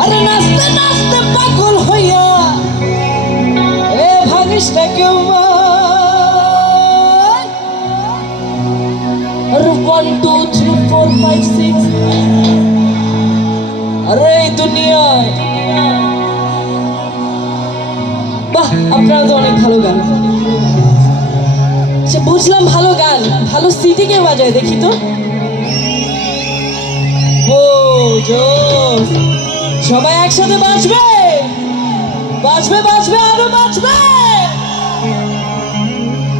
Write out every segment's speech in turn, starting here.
আরে নাচতে নাচতে পাগল হইয়া। এ ভাগিস না কেউ one two three four five six আরে এই দুনিয়ায়। বাহ, আপনারা তো অনেক ভালো গান। সে বুঝলাম ভালো গান। ভালো সিটি কে বাজায়, দেখি তো। ও জোস সবাই একসাথে বাঁচবে। বাঁচবে বাঁচবে, আরও বাঁচবে।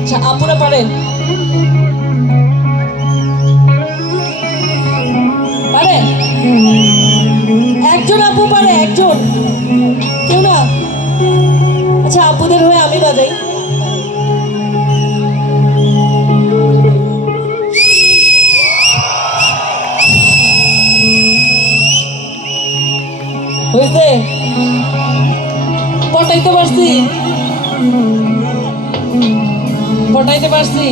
আচ্ছা আপুরা পারেন। পারেন? একজন আপু পারে, একজন। কেউ না? আচ্ছা আপুদের হয়ে আমি বাজাই। হয়েছে পটাইতে পারছি। পটাইতে পারছি।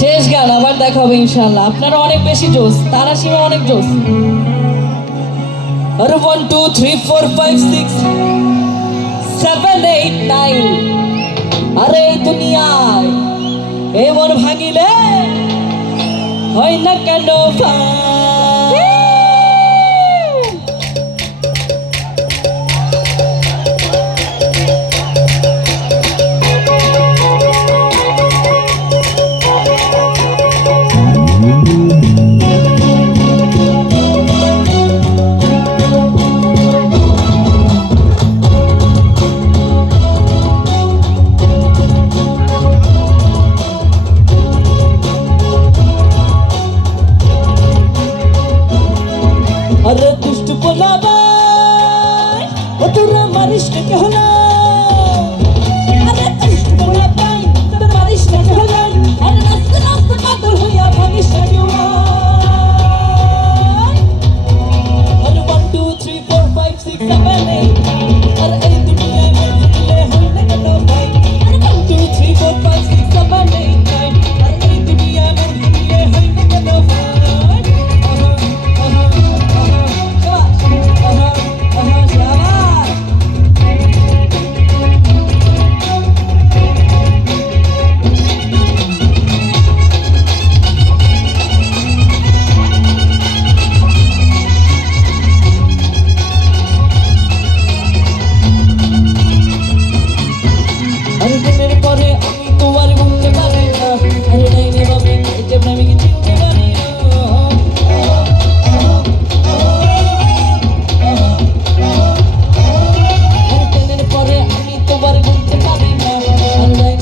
শেষ গান, আবার দেখা হবে ইনশাল্লাহ আপনারা অনেক বেশি জোস তারা সীমা অনেক জোস আরে one two three four five six seven eight nine আরে দুনিয়ায় এ মন ভাঙিলে হয় না কেন ভাই? দুষ্টু পোলা ভাই ও তোরা মারিস না কে হলো আরে দুষ্টু পোলা ভাই তোরা মারিস না কে হলো আরে নাচতে নাচতে পাগল হইয়া ভাগিস না কেউ আরে one two three four five six seven eight আরে এই দুনিয়ায় ভাঙলে কেন ভাই আরে one two three four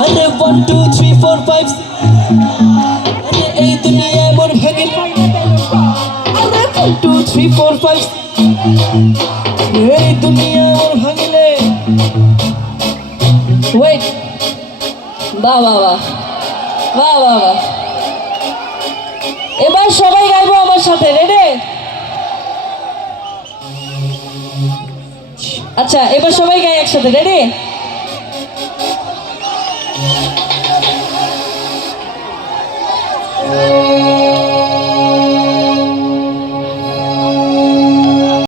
one two three four five এই দুনিয়ায় মোর ভেঙে আরে one two three four five এই দুনিয়া মোর ভাঙিলে। ওয়েট বাহ বাহ বাহ। বাহ বাহ বাহ। এবার সবাই গাইবো আমার সাথে রেডি আচ্ছা এবার সবাই গাই একসাথে রেডি Amen.